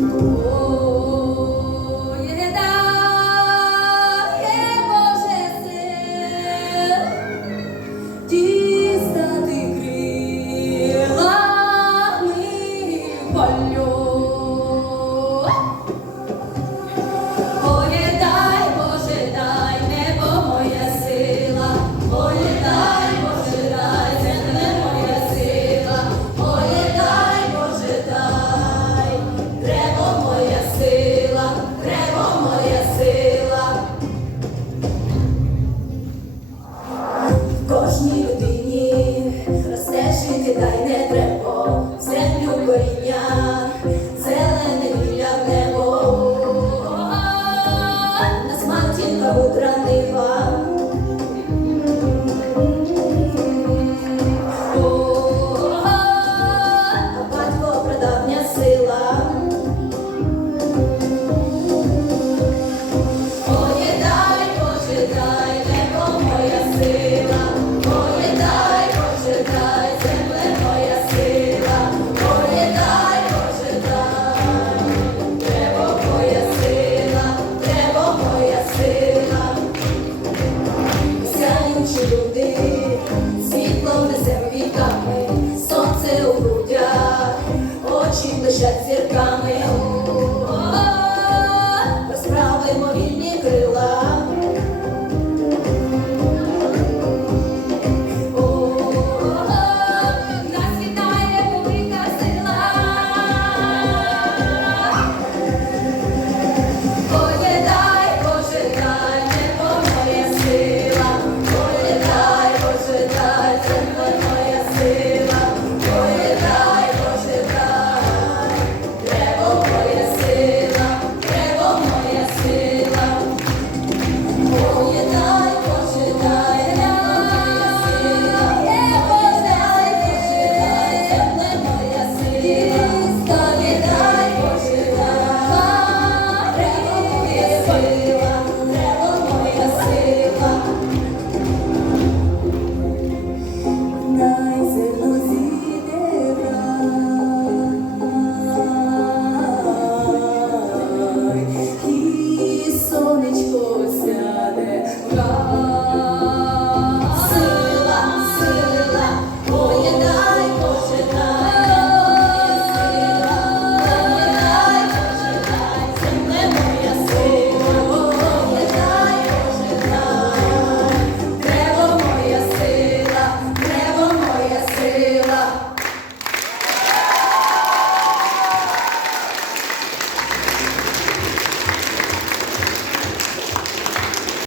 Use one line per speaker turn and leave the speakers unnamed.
Oh. лише зірками.